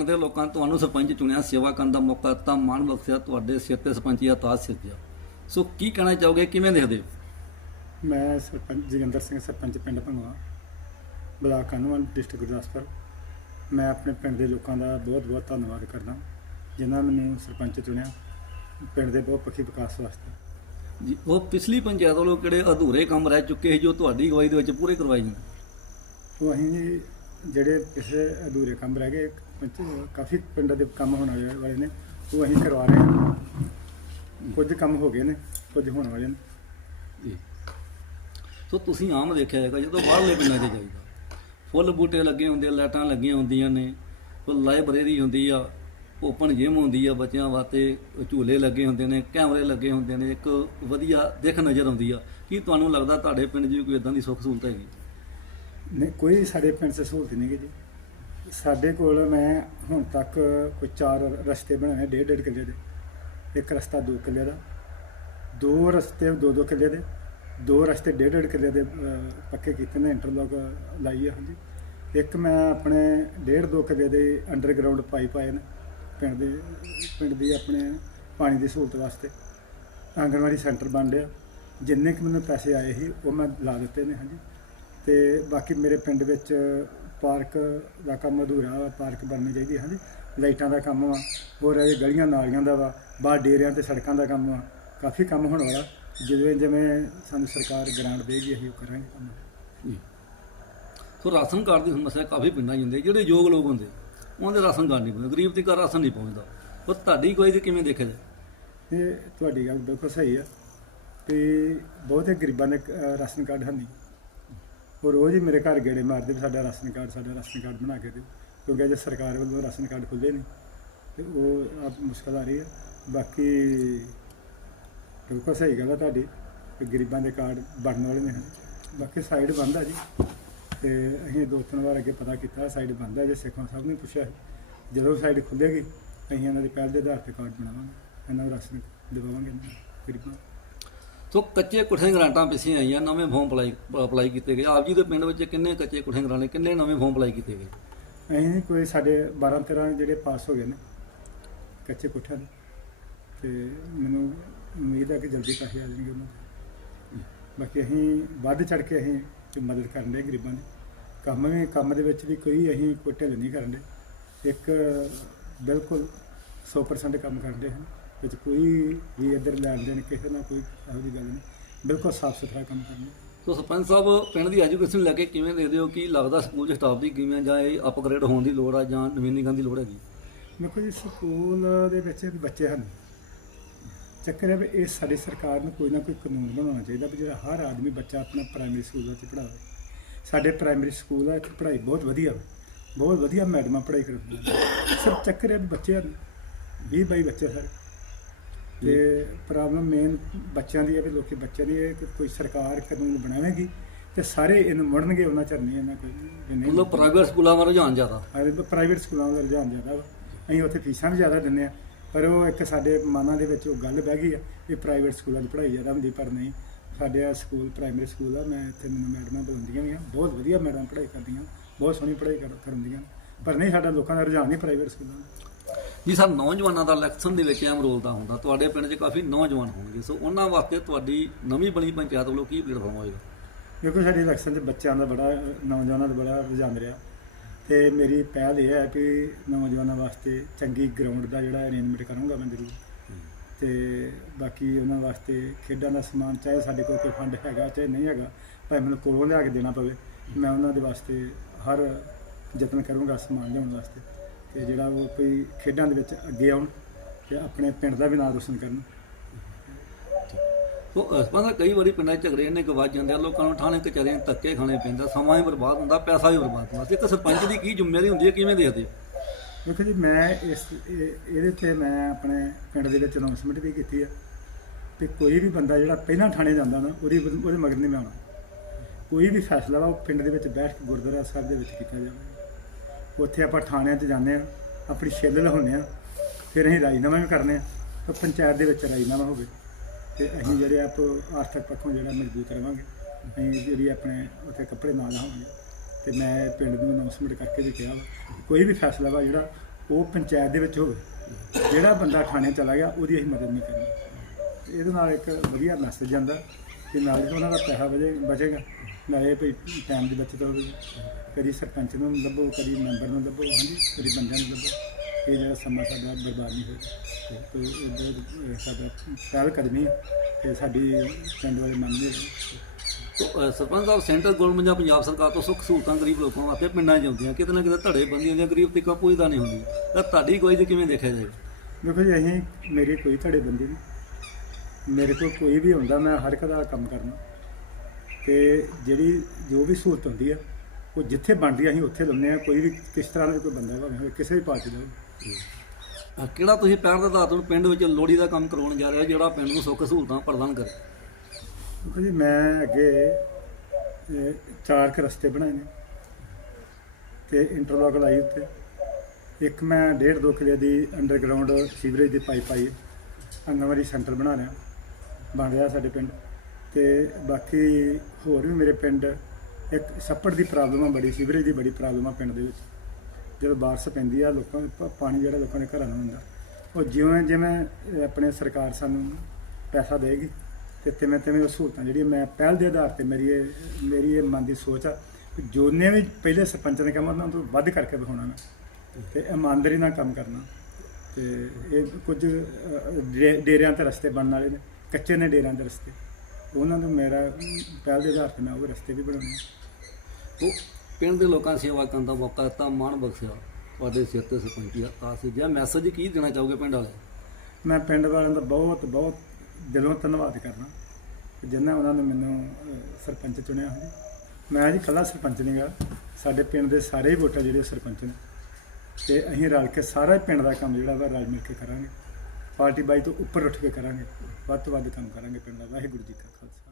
ਪਿੰਡ ਦੇ ਲੋਕਾਂ ਨੇ ਤੁਹਾਨੂੰ ਸਰਪੰਚ ਚੁਣਿਆ ਸੇਵਾ ਕਰਨ ਦਾ ਮੌਕਾ ਦਿੱਤਾ ਮਾਣ ਬਖਸ਼ਿਆ ਤੁਹਾਡੇ ਸਿਰ ਤੇ ਸਰਪੰਚੀ ਦਾ ਤਾਜ ਸਿੱਧਿਆ ਸੋ ਕੀ ਕਹਿਣਾ ਚਾਹੋਗੇ ਕਿਵੇਂ ਦੇਖਦੇ ਹੋ? ਮੈਂ ਸਰਪੰਚ ਜੋਗਿੰਦਰ ਸਿੰਘ ਸਰਪੰਚ ਪਿੰਡ ਭੰਗਵਾ ਬਲਾਕ ਕਾਨੂੰਨ ਡਿਸਟ੍ਰਿਕਟ ਗੁਰਦਾਸਪੁਰ। ਮੈਂ ਆਪਣੇ ਪਿੰਡ ਦੇ ਲੋਕਾਂ ਦਾ ਬਹੁਤ ਬਹੁਤ ਧੰਨਵਾਦ ਕਰਦਾ ਜਿਨ੍ਹਾਂ ਨੇ ਮੈਨੂੰ ਸਰਪੰਚ ਚੁਣਿਆ। ਪਿੰਡ ਦੇ ਬਹੁਤ ਪੱਖੀ ਵਿਕਾਸ ਵਾਸਤੇ। ਜੀ ਉਹ ਪਿਛਲੀ ਪੰਚਾਇਤ ਵੱਲੋਂ ਕਿਹੜੇ ਅਧੂਰੇ ਕੰਮ ਰਹਿ ਚੁੱਕੇ ਸੀ ਜੋ ਤੁਹਾਡੀ ਅਗਵਾਈ ਦੇ ਵਿੱਚ ਪੂਰੇ ਕਰਵਾਏ ਜੀ ਉਹ ਅਸੀਂ ਜੀ ਜਿਹੜੇ ਪਿਛਲੇ ਅਧੂਰੇ ਕੰਮ ਰਹਿ ਗਏ ਪੰਚ- ਕਾਫੀ ਪਿੰਡਾਂ ਦੇ ਕੰਮ ਹੋਣ ਵਾਲੇ ਵਾਲੇ ਨੇ ਉਹ ਅਸੀਂ ਕਰਵਾ ਰਹੇ ਹਾਂ। ਕੁਝ ਕੰਮ ਹੋ ਗਏ ਨੇ ਕੁਝ ਹੋਣ ਵਾਲੇ ਨੇ। ਜੀ। ਸੋ ਤੁਸੀਂ ਆਮ ਦੇਖਿਆ ਹੈਗਾ ਜਦੋਂ ਬਾਹਰਲੇ ਪਿੰਡਾਂ 'ਚ ਜਾਈਦਾ ਫੁੱਲ ਬੂਟੇ ਲੱਗੇ ਹੁੰਦੇ ਆ, ਲਾਈਟਾਂ ਲੱਗੀਆਂ ਹੁੰਦੀਆਂ ਨੇ ਕੋਈ ਲਾਇਬ੍ਰੇਰੀ ਹੁੰਦੀ ਆ ਓਪਨ ਜਿਮ ਹੁੰਦੀ ਆ ਬੱਚਿਆਂ ਵਾਸਤੇ ਝੂਲੇ ਲੱਗੇ ਹੁੰਦੇ ਨੇ ਕੈਮਰੇ ਲੱਗੇ ਹੁੰਦੇ ਨੇ ਇੱਕ ਵਧੀਆ ਦਿੱਖ ਨਜ਼ਰ ਆਉਂਦੀ ਆ। ਕੀ ਤੁਹਾਨੂੰ ਲੱਗਦਾ ਤੁਹਾਡੇ ਪਿੰਡ 'ਚ ਵੀ ਕੋਈ ਇਦਾਂ ਦੀ ਸੁੱਖ ਸਹੂਲਤ ਹੈਗੀ ਨਹੀਂ, ਕੋਈ ਸਾਡੇ ਪਿੰਡ 'ਚ ਸਹੂਲਤ ਨਹੀਂ ਗੀ ਜੀ। ਸਾਡੇ ਕੋਲ ਮੈਂ ਹੁਣ ਤੱਕ ਕੋਈ ਚਾਰ ਰਸਤੇ ਬਣਾਏ, ਡੇਢ ਡੇਢ ਕਿੱਲੇ ਦੇ। ਇੱਕ ਰਸਤਾ 2 ਕਿੱਲੇ ਦਾ। ਦੋ ਰਸਤੇ 2-2 ਕਿੱਲੇ ਦੇ। ਦੋ ਰਸਤੇ ਡੇਢ ਡੇਢ ਕਿੱਲੇ ਦੇ ਪੱਕੇ ਕੀਤੇ ਨੇ ਇੰਟਰਲੋਕ ਲਾਈ ਆ ਹਾਂਜੀ। ਇੱਕ ਮੈਂ ਆਪਣੇ ਡੇਢ ਦੋ ਕਿੱਲੇ ਦੇ ਅੰਡਰਗਰਾਉਂਡ ਪਾਈਪ ਆਏ ਨੇ, ਪਿੰਡ ਦੇ, ਪਿੰਡ ਦੀ ਆਪਣੇ ਪਾਣੀ ਦੀ ਸਹੂਲਤ ਵਾਸਤੇ। ਆਂਗਣਵਾੜੀ ਸੈਂਟਰ ਬਣ ਰਿਹਾ ਜਿੰਨੇ ਕੁ ਮੈਨੂੰ ਪੈਸੇ ਆਏ ਸੀ, ਉਹ ਮੈਂ ਲਾ ਦਿੱਤੇ ਨੇ ਹਾਂਜੀ। ਤੇ ਬਾਕੀ ਮੇਰੇ ਪਿੰਡ ਵਿੱਚ ਪਾਰਕ ਦਾ ਕੰਮ ਅਧੂਰਾ ਵਾ ਪਾਰਕ ਬਣਨੀ ਚਾਹੀਦੀ ਹੈ ਹਾਂਜੀ। ਲਾਈਟਾਂ ਦਾ ਕੰਮ ਵਾ ਹੋਰ ਇਹ ਗਲੀਆਂ ਨਾਲੀਆਂ ਦਾ ਵਾ ਬਾਹਰ ਡੇਰਿਆਂ ਤੇ ਸੜਕਾਂ ਦਾ ਕੰਮ ਵਾ ਕਾਫੀ ਕੰਮ ਹੋਣ ਵਾਲਾ। ਜਿਵੇਂ ਜਿਵੇਂ ਸਾਨੂੰ ਸਰਕਾਰ ਗ੍ਰਾਂਟ ਦੇਗੀ ਅਸੀਂ ਉਹ ਕਰਾਂਗੇ ਕੰਮ। ਜੀ। ਸੋ ਰਾਸ਼ਨ ਕਾਰਡ ਦੀ ਸਮੱਸਿਆ ਕਾਫੀ ਪਿੰਡਾਂ ਹੈ ਜਿਹੜੇ ਯੋਗ ਲੋਕ ਹੁੰਦੇ ਉਹਨਾਂ ਦੇ ਰਾਸ਼ਨ ਕਾਰਡ ਨਹੀਂ ਪਹੁੰਚਦੇ ਗਰੀਬ ਤੱਕ ਰਾਸ਼ਨ ਨਹੀਂ ਪਹੁੰਚਦਾ। ਉਹ ਤੁਹਾਡੀ ਕੋਈ ਤੇ ਕਿਵੇਂ ਦੇਖਿਆ ਜਾਏ? ਇਹ ਤੁਹਾਡੀ ਗੱਲ ਬਿਲਕੁਲ ਸਹੀ ਆ। ਤੇ ਬਹੁਤੇ ਗਰੀਬਾਂ ਦੇ ਅਹ, ਰਾਸ਼ਨ ਕਾਰਡ ਹਨ ਨਹੀਂ ਉਹ ਰੋਜ਼ ਹੀ ਮੇਰੇ ਘਰ ਗੇੜੇ ਮਾਰਦੇ ਵੀ ਸਾਡਾ ਰਾਸ਼ਨ ਕਾਰਡ, ਸਾਡਾ ਰਾਸ਼ਨ ਕਾਰਡ ਬਣਾ ਕੇ ਦਿਓ। ਕਿਉਂਕਿ ਅਜੇ ਸਰਕਾਰ ਵੱਲੋਂ ਰਾਸ਼ਨ ਕਾਰਡ ਖੁੱਲੇ ਨਹੀਂ। ਤੇ ਉਹ ਆਪ ਮੁਸ਼ਕਲ ਆ। ਰਹੀ ਹੈ ਬਾਕੀ ਬਿਲਕੁਲ ਸਹੀ ਗੱਲ ਆ ਤੁਹਾਡੀ ਕਿ ਗਰੀਬਾਂ ਦੇ ਕਾਰਡ ਬਣਨ ਵਾਲੇ ਨੇ ਬਾਕੀ ਸਾਈਡ ਬੰਦ ਆ ਜੀ। ਤੇ ਅਸੀਂ ਦੋ ਤਿੰਨ ਵਾਰ ਅੱਗੇ ਪਤਾ ਕੀਤਾ ਸਾਈਡ ਬੰਦ ਆ। ਜੇ ਸਿੱਖਾਂ ਸਾਹਿਬ ਨੇ ਪੁੱਛਿਆ ਸੀ। ਜਦੋਂ ਸਾਈਡ ਖੁੱਲੇਗੀ ਅਸੀਂ ਇਹਨਾਂ ਦੇ ਪਹਿਲ ਦੇ ਆਧਾਰ ਤੇ ਕਾਰਡ ਬਣਾਵਾਂਗੇ। ਇਹਨਾਂ ਨੂੰ ਰਾਸ਼ਨ ਦਿਵਾਵਾਂਗੇ ਗਰੀਬਾਂ ਸੋ ਕੱਚੇ ਕੁੱਠੇ ਗ੍ਰਾਂਟਾਂ ਪਿੱਛੇ ਆਈਆਂ, ਨਵੇਂ ਫਾਰਮ ਅਪਲਾਈ ਅਪਲਾਈ ਕੀਤੇ ਗਏ। ਆਪ ਜੀ ਦੇ ਪਿੰਡ ਵਿੱਚ ਕਿੰਨੇ ਕੱਚੇ ਕੁੱਠੇ ਗ੍ਰਾਂਟੇ ਕਿੰਨੇ ਨਵੇਂ ਫਾਰਮ ਅਪਲਾਈ ਕੀਤੇ ਗਏ? ਅਸੀਂ ਕੋਈ ਸਾਡੇ 12 13 ਜਿਹੜੇ ਪਾਸ ਹੋ ਗਏ ਨੇ, ਕੱਚੇ ਕੋਠਿਆਂ ਦੇ। ਤੇ ਮੈਨੂੰ ਉਮੀਦ ਹੈ ਕਿ ਜਲਦੀ ਪੈਸੇ ਆ ਜਾਣਗੇ ਉਹਨਾਂ ਦੇ। ਬਾਕੀ ਅਸੀਂ ਵੱਧ ਚੜ ਕੇ ਅਸੀਂ ਤੇ ਮਦਦ ਕਰਨ ਦੇ ਗਰੀਬਾਂ ਦੀ। ਕੰਮ ਵੀ, ਕੰਮ ਦੇ ਵਿੱਚ ਵੀ ਕੋਈ ਅਸੀਂ ਕੋਈ ਢਿੱਲ ਨਹੀਂ ਕਰਨ ਦੇ। ਇੱਕ ਬਿਲਕੁਲ 100% ਕੰਮ ਕਰਦੇ ਹਨ ਵਿੱਚ ਕੋਈ ਵੀ ਇੱਧਰ ਲੈਣ ਦੇਣ ਕਿਸੇ ਨਾਲ ਕੋਈ ਇਹੋ ਜਿਹੀ ਗੱਲ ਨਹੀਂ ਬਿਲਕੁਲ ਸਾਫ਼ ਸੁਥਰਾ ਕੰਮ ਕਰਦੇ ਸੋ ਸਰਪੰਚ ਸਾਹਿਬ ਪਿੰਡ ਦੀ ਐਜੂਕੇਸ਼ਨ ਲੈ ਕੇ ਕਿਵੇਂ ਦੇਖਦੇ ਹੋ? ਕਿ ਲੱਗਦਾ ਸਕੂਲ ਦੇ ਸਟਾਫ ਦੀ ਕਿਵੇਂ ਜਾਂ ਇਹ ਅਪਗ੍ਰੇਡ ਹੋਣ ਦੀ ਲੋੜ ਆ ਜਾਂ ਨਵੀਨੀਕਰਨ ਦੀ ਲੋੜ ਹੈਗੀ? ਦੇਖੋ ਜੀ ਸਕੂਲ ਦੇ ਵਿੱਚ ਬੱਚੇ ਹਨ। ਚੱਕਰ ਹੈ ਵੀ ਇਹ ਸਾਡੀ ਸਰਕਾਰ ਨੂੰ ਕੋਈ ਨਾ ਕੋਈ ਕਾਨੂੰਨ ਬਣਾਉਣਾ ਚਾਹੀਦਾ ਵੀ ਜਿਹੜਾ ਹਰ ਆਦਮੀ ਬੱਚਾ ਆਪਣਾ ਪ੍ਰਾਇਮਰੀ ਸਕੂਲ ਵਿੱਚ ਪੜ੍ਹਾਵੇ। ਸਾਡੇ ਪ੍ਰਾਇਮਰੀ ਸਕੂਲ ਆ ਇੱਥੇ ਪੜ੍ਹਾਈ ਬਹੁਤ ਵਧੀਆ ਬਹੁਤ ਵਧੀਆ ਮੈਡਮਾਂ ਪੜ੍ਹਾਈ ਕਰਦੀਆਂ ਸਭ ਚੱਕਰ ਹੈ ਵੀ ਬੱਚੇ ਹਨ 20 22 ਬੱਚੇ ਸਾਰੇ। ਤੇ ਪ੍ਰੋਬਲਮ ਮੇਨ ਬੱਚਿਆਂ ਦੀ ਹੈ ਵੀ ਲੋਕੀ ਬੱਚਿਆਂ ਦੀ ਹੈ ਕਿ ਕੋਈ ਸਰਕਾਰ ਕਾਨੂੰਨ ਬਣਾਵੇਗੀ ਤੇ ਸਾਰੇ ਇਹਨੂੰ ਮੁੜਨਗੇ ਉਹਨਾਂ ਚਿਰ ਨਹੀਂ ਇਹਨਾਂ ਕੋਈ ਜੇ ਨਹੀਂ। ਮਤਲਬ ਪ੍ਰਾਈਵੇਟ ਸਕੂਲਾਂ ਵੱਲ ਰੁਝਾਨ ਜ਼ਿਆਦਾ। ਅਰੇ ਪ੍ਰਾਈਵੇਟ ਸਕੂਲਾਂ ਦਾ ਰੁਝਾਨ ਜ਼ਿਆਦਾ ਵਾ। ਅਸੀਂ ਉੱਥੇ ਫੀਸਾਂ ਵੀ ਜ਼ਿਆਦਾ ਦਿੰਦੇ ਆ ਪਰ ਉਹ ਇੱਕ ਸਾਡੇ ਮਨਾਂ ਦੇ ਵਿੱਚ ਉਹ ਗੱਲ ਬਹਿ ਗਈ ਆ ਕਿ ਪ੍ਰਾਈਵੇਟ ਸਕੂਲਾਂ 'ਚ ਪੜ੍ਹਾਈ ਜ਼ਿਆਦਾ ਹੁੰਦੀ ਪਰ ਨਹੀਂ। ਸਾਡੇ ਆ ਸਕੂਲ ਪ੍ਰਾਇਮਰੀ ਸਕੂਲ ਆ ਮੈਂ ਇੱਥੇ ਮੈਨੂੰ ਮੈਡਮਾਂ ਬੁਲਾਉਂਦੀਆਂ ਵੀ ਆ ਬਹੁਤ ਵਧੀਆ ਮੈਡਮ ਪੜ੍ਹਾਈ ਕਰਦੀਆਂ ਬਹੁਤ ਸੋਹਣੀ ਪੜ੍ਹਾਈ ਕਰ ਕਰਦੀਆਂ। ਪਰ ਨਹੀਂ ਸਾਡਾ ਲੋਕਾਂ ਦਾ ਰੁਝਾਨ ਨਹੀਂ ਪ੍ਰਾਈਵੇਟ ਸਕੂਲਾਂ ਦਾ। ਜੀ, ਸਰ, ਨੌਜਵਾਨਾਂ ਦਾ ਇਲੈਕਸ਼ਨ ਦੇ ਵਿੱਚ ਅਹਿਮ ਰੋਲ ਦਾ ਹੁੰਦਾ। ਤੁਹਾਡੇ ਪਿੰਡ 'ਚ ਕਾਫੀ ਨੌਜਵਾਨ ਹੋਣਗੇ। ਸੋ ਉਹਨਾਂ ਵਾਸਤੇ ਤੁਹਾਡੀ ਨਵੀਂ ਬਣੀ ਪੰਚਾਇਤ ਵੱਲੋਂ ਕੀ ਪਲੇਟਫਾਰਮ ਹੋਏਗਾ ਦੇਖੋ, ਸਾਡੇ ਇਲੈਕਸ਼ਨ 'ਚ ਬੱਚਿਆਂ ਦਾ ਬੜਾ, ਨੌਜਵਾਨਾਂ ਦਾ ਬੜਾ ਰੁਝਾਨ ਰਿਹਾ। ਤੇ ਮੇਰੀ ਪਹਿਲ ਇਹ ਹੈ ਕਿ ਨੌਜਵਾਨਾਂ ਵਾਸਤੇ ਚੰਗੀ ਗਰਾਊਂਡ ਦਾ ਜਿਹੜਾ ਅਰੇਂਜਮੈਂਟ ਕਰੂੰਗਾ ਮੈਂ ਜ਼ਰੂਰ। ਤੇ ਬਾਕੀ ਉਹਨਾਂ ਵਾਸਤੇ ਖੇਡਾਂ ਦਾ ਸਮਾਨ, ਚਾਹੇ ਸਾਡੇ ਕੋਲ ਕੋਈ ਫੰਡ ਹੈਗਾ, ਚਾਹੇ ਨਹੀਂ ਹੈਗਾ, ਭਾਵੇਂ ਮੈਨੂੰ ਕੋਲੋਂ ਲਿਆ ਕੇ ਦੇਣਾ ਪਵੇ, ਮੈਂ ਉਹਨਾਂ ਦੇ ਵਾਸਤੇ ਹਰ ਯਤਨ ਕਰੂੰਗਾ ਸਮਾਨ ਲਿਆਉਣ ਵਾਸਤੇ। ਤੇ ਜਿਹੜਾ ਉਹ ਕੋਈ ਖੇਡਾਂ ਦੇ ਵਿੱਚ ਅੱਗੇ ਆਉਣ ਤੇ ਆਪਣੇ ਪਿੰਡ ਦਾ ਵੀ ਨਾਮ ਰੋਸ਼ਨ ਕਰਨ। ਸੋ ਤਰ੍ਹਾਂ ਕਈ ਵਾਰੀ ਪਿੰਡਾਂ 'ਚ ਝਗੜੇ ਇੰਨੇ ਕੁ ਵੱਜ ਜਾਂਦੇ ਆ ਲੋਕਾਂ ਨੂੰ ਠਾਣੇ ਕਚਹਿਰੀਆਂ ਧੱਕੇ ਖਾਣੇ ਪੈਂਦਾ ਸਮਾਂ ਵੀ ਬਰਬਾਦ ਹੁੰਦਾ ਪੈਸਾ ਵੀ ਬਰਬਾਦ ਹੁੰਦਾ। ਤੇ ਇੱਕ ਸਰਪੰਚ ਦੀ ਕੀ ਜ਼ਿੰਮੇਵਾਰੀ ਹੁੰਦੀ ਹੈ ਕਿਵੇਂ ਦੇਖਦੇ ਹੋ? ਦੇਖੋ ਜੀ ਮੈਂ ਇਸ ਇਹ- ਇਹਦੇ ਤੇ ਮੈਂ ਆਪਣੇ ਪਿੰਡ ਦੇ ਵਿੱਚ ਅਨਾਉਂਸਮੈਂਟ ਵੀ ਕੀਤੀ ਆ ਕਿ ਕੋਈ ਵੀ ਬੰਦਾ ਜਿਹੜਾ ਪਹਿਲਾਂ ਥਾਣੇ ਜਾਂਦਾ ਨਾ ਉਹਦੀ ਉਹਦੇ ਮਗਰ ਨਹੀਂ ਮੈਂ ਆਉਣਾ। ਕੋਈ ਵੀ ਫੈਸਲਾ ਵਾ ਉਹ ਪਿੰਡ ਦੇ ਵਿੱਚ ਬੈਠ ਕੇ ਗੁਰਦੁਆਰਾ ਸਾਹਿਬ ਦੇ ਵਿੱਚ ਕੀਤਾ ਜਾਵੇ। ਉੱਥੇ ਆਪਾਂ ਥਾਣਿਆਂ 'ਚ ਜਾਂਦੇ ਆ ਆਪਣੀ ਛਿੱਲ ਲਹਾਉਂਦੇ ਆ ਫਿਰ ਅਸੀਂ ਰਾਜੀਨਾਮਾ ਵੀ ਕਰਨੇ ਆ ਤਾਂ ਪੰਚਾਇਤ ਦੇ ਵਿੱਚ ਰਾਜੀਨਾਮਾ ਹੋਵੇ ਤੇ ਅਸੀਂ ਜਿਹੜੇ ਆਪ ਆਰਥਿਕ ਪੱਖੋਂ ਜਿਹੜਾ ਮਜ਼ਬੂਤ ਰਵਾਂਗੇ। ਅਸੀਂ ਜਿਹੜੀ ਆਪਣੇ ਉੱਥੇ ਕੱਪੜੇ ਨਾਲ ਲਾਵਾਂਗੇ ਤੇ ਮੈਂ ਪਿੰਡ ਨੂੰ ਅਨਾਉਂਸਮੈਂਟ ਕਰਕੇ ਵੀ ਕਿਹਾ ਵਾ, ਕੋਈ ਵੀ ਫੈਸਲਾ ਵਾ ਜਿਹੜਾ ਉਹ ਪੰਚਾਇਤ ਦੇ ਵਿੱਚ ਹੋਵੇ, ਜਿਹੜਾ ਬੰਦਾ ਥਾਣੇ ਚਲਾ ਗਿਆ, ਉਹਦੀ ਅਸੀਂ ਮਦਦ ਨਹੀਂ ਕਰਨੀ। ਇਹਦੇ ਨਾਲ ਇੱਕ ਵਧੀਆ ਮੈਸੇਜ ਜਾਂਦਾ ਕਿ ਨਾਲ ਹੀ ਉਹਨਾਂ ਦਾ ਪੈਸਾ ਵਜੇ ਬਚੇਗਾ। ਨਾਲੇ ਭਈ ਟਾਈਮ ਦੀ ਬਚਤ ਹੋਵੇਗੀ ਕਦੀ ਸਰਪੰਚ ਨੂੰ ਲੱਭੋ ਕਦੀ ਮੈਂਬਰ ਨੂੰ ਲੱਭੋ ਹਾਂਜੀ ਕਦੀ ਬੰਦਿਆਂ ਨੂੰ ਲੱਭੋ। ਇਹ ਜਿਹੜਾ ਸਮਾਂ ਸਾਡਾ ਬਰਬਾਦ ਨਹੀਂ ਹੋਏਗਾ ਤੇ ਇਹ ਬਹੁਤ ਸਾਡਾ ਪਹਿਲ ਕਦਮੀ ਹੈ ਤੇ ਸਾਡੀ ਪਿੰਡ ਵਾਲੇ ਮੰਨਦੇ ਤੋ, ਸਰਪੰਚ ਸਾਹਿਬ ਸੈਂਟਰ ਗਵਰਨਮੈਂਟ ਜਾਂ ਪੰਜਾਬ ਸਰਕਾਰ ਤੋਂ ਸੁੱਖ ਸਹੂਲਤਾਂ ਗਰੀਬ ਲੋਕਾਂ ਵਾਸਤੇ ਪਿੰਡਾਂ 'ਚ ਆਉਂਦੀਆਂ। ਕਿਤੇ ਨਾ ਕਿਤੇ ਧੜੇ ਬੰਦੀਆਂ ਦੀਆਂ ਗਰੀਬ ਤੱਕ ਪੁੱਜਦਾ ਨਹੀਂ ਹੁੰਦੀ ਤਾਂ ਤੁਹਾਡੀ ਕੋਈ ਜੇ ਕਿਵੇਂ ਦੇਖਿਆ ਜਾਏਗਾ ਦੇਖੋ ਜੀ ਅਸੀਂ ਮੇਰੀ ਕੋਈ ਧੜੇ ਬੰਦੀ ਨਹੀਂ। ਮੇਰੇ ਕੋਲ ਕੋਈ ਵੀ ਹੁੰਦਾ ਮੈਂ ਹਰ ਇੱਕ ਦਾ ਕੰਮ ਕਰਨਾ। ਤੇ ਜਿਹੜੀ ਜੋ ਵੀ ਸਹੂਲਤ ਹੁੰਦੀ ਆ ਉਹ ਜਿੱਥੇ ਬਣਦੀ ਆ ਅਸੀਂ ਉੱਥੇ ਲਾਉਂਦੇ ਆ ਕੋਈ ਵੀ ਕਿਸ ਤਰ੍ਹਾਂ ਦਾ ਕੋਈ ਬੰਦਾ ਭਾਵੇਂ ਕਿਸੇ ਵੀ ਪਾਰਟੀ ਦਾ ਹੋਵੇ। ਕਿਹੜਾ ਤੁਸੀਂ ਪਹਿਲ ਦੇ ਆਧਾਰ ਤੋਂ ਪਿੰਡ ਵਿੱਚ ਲੋੜੀ ਦਾ ਕੰਮ ਕਰਵਾਉਣ ਜਾ ਰਹੇ ਹੋ ਜਿਹੜਾ ਪਿੰਡ ਨੂੰ ਸੁੱਖ ਸਹੂਲਤਾਂ ਪ੍ਰਦਾਨ ਕਰੇ? ਦੇਖੋ ਜੀ ਮੈਂ ਅੱਗੇ ਇਹ, ਚਾਰ ਕੁ ਰਸਤੇ ਬਣਾਏ ਨੇ ਤੇ ਇੰਟਰਲੌਕ ਲਾਈ ਉੱਤੇ। ਇੱਕ ਮੈਂ ਡੇਢ ਦੋ ਕਿਲੇ ਦੀ ਅੰਡਰਗਰਾਉਂਡ ਸੀਵਰੇਜ ਦੀ ਪਾਈਪ ਆਈ ਹੈ। ਨਵਾਂ ਸੈਂਟਰ ਬਣਾ ਰਿਹਾ। ਬਣ ਰਿਹਾ ਸਾਡੇ ਪਿੰਡ। ਤੇ ਬਾਕੀ ਹੋਰ ਵੀ ਮੇਰੇ ਪਿੰਡ, ਇੱਕ ਛੱਪੜ ਦੀ ਪ੍ਰੋਬਲਮ ਆ ਬੜੀ ਸੀਵਰੇਜ ਦੀ ਬੜੀ ਪ੍ਰੋਬਲਮ ਆ ਪਿੰਡ ਦੇ ਵਿੱਚ। ਜਦੋਂ ਬਾਰਿਸ਼ ਪੈਂਦੀ ਆ, ਲੋਕਾਂ ਪ- ਪਾਣੀ ਜਿਹੜਾ ਲੋਕਾਂ ਦੇ ਘਰਾਂ ਨੂੰ ਹੁੰਦਾ। ਉਹ ਜਿਵੇਂ ਜਿਵੇਂ ਆਪਣੇ ਸਰਕਾਰ ਸਾਨੂੰ ਪੈਸਾ ਦੇਗੀ ਤੇ ਤਿਵੇਂ ਤਿਵੇਂ ਉਹ ਸਹੂਲਤਾਂ ਜਿਹੜੀਆਂ ਮੈਂ ਪਹਿਲ ਦੇ ਆਧਾਰ ਤੇ ਮੇਰੀ ਇਹ ਮੇਰੀ ਇਹ ਮਨ ਦੀ ਸੋਚ ਆ ਕਿ ਜੋਨੇ ਵੀ ਪਹਿਲੇ ਸਰਪੰਚ ਨੇ ਕੰਮ ਉਹਨਾਂ ਤੋਂ ਵੱਧ ਕਰਕੇ ਦਿਖਾਉਣਾ ਮੈਂ ਤੇ ਇਮਾਨਦਾਰੀ ਨਾਲ ਕੰਮ ਕਰਨਾ। ਤੇ ਇਹ ਕੁਝ ਡੇ- ਡੇਰਿਆਂ ਤੇ ਰਸਤੇ ਬਣਨ ਵਾਲੇ ਨੇ, ਕੱਚੇ ਨੇ ਡੇਰਿਆਂ ਦੇ ਰਸਤੇ। ਉਹਨਾਂ ਨੂੰ ਮੇਰਾ ਪਹਿਲ ਦੇ ਆਧਾਰ ਤੇ ਮੈਂ ਉਹ ਰਸਤੇ ਵੀ ਬਣਾਉਣੇ ਉਹ ਪਿੰਡ ਦੇ ਲੋਕਾਂ ਦੀ ਸੇਵਾ ਕਰਨ ਦਾ ਮੌਕਾ ਦਿੱਤਾ ਮਾਣ ਬਖਸ਼ਿਆ ਤੁਹਾਡੇ ਸਿਰ ਤੇ ਸਰਪੰਚੀ ਦਾ ਤਾਸ ਜਿਹਾ ਮੈਸੇਜ ਕੀ ਦੇਣਾ ਚਾਹੋਗੇ ਪਿੰਡ ਵਾਲੇ ਮੈਂ ਪਿੰਡ ਵਾਲਿਆਂ ਦਾ ਬਹੁਤ ਬਹੁਤ ਦਿਲੋਂ ਧੰਨਵਾਦ ਕਰਨਾ ਕਿ ਜਿਨ੍ਹਾਂ ਉਹਨਾਂ ਨੇ ਮੈਨੂੰ ਅਹ, ਸਰਪੰਚ ਚੁਣਿਆ ਹੋਇਆ ਮੈਂ ਜੀ ਇਕੱਲਾ ਸਰਪੰਚ ਨਹੀਂ ਗਾ ਸਾਡੇ ਪਿੰਡ ਦੇ ਸਾਰੇ ਹੀ ਵੋਟਰ ਜਿਹੜੇ ਸਰਪੰਚ ਨੇ। ਤੇ ਅਸੀਂ ਰਲ ਕੇ ਸਾਰਾ ਪਿੰਡ ਦਾ ਕੰਮ ਜਿਹੜਾ ਵਾ ਰਲ ਮਿਲ ਕੇ ਕਰਾਂਗੇ। ਪਾਰਟੀ ਬਾਈ ਤੋਂ ਉੱਪਰ ਉੱਠ ਕੇ ਕਰਾਂਗੇ, ਵੱਧ ਤੋਂ ਵੱਧ ਕੰਮ ਕਰਾਂਗੇ ਪਿੰਡ ਦਾ। ਵਾਹਿਗੁਰੂ ਜੀ ਕਾ ਖਾਲਸਾ।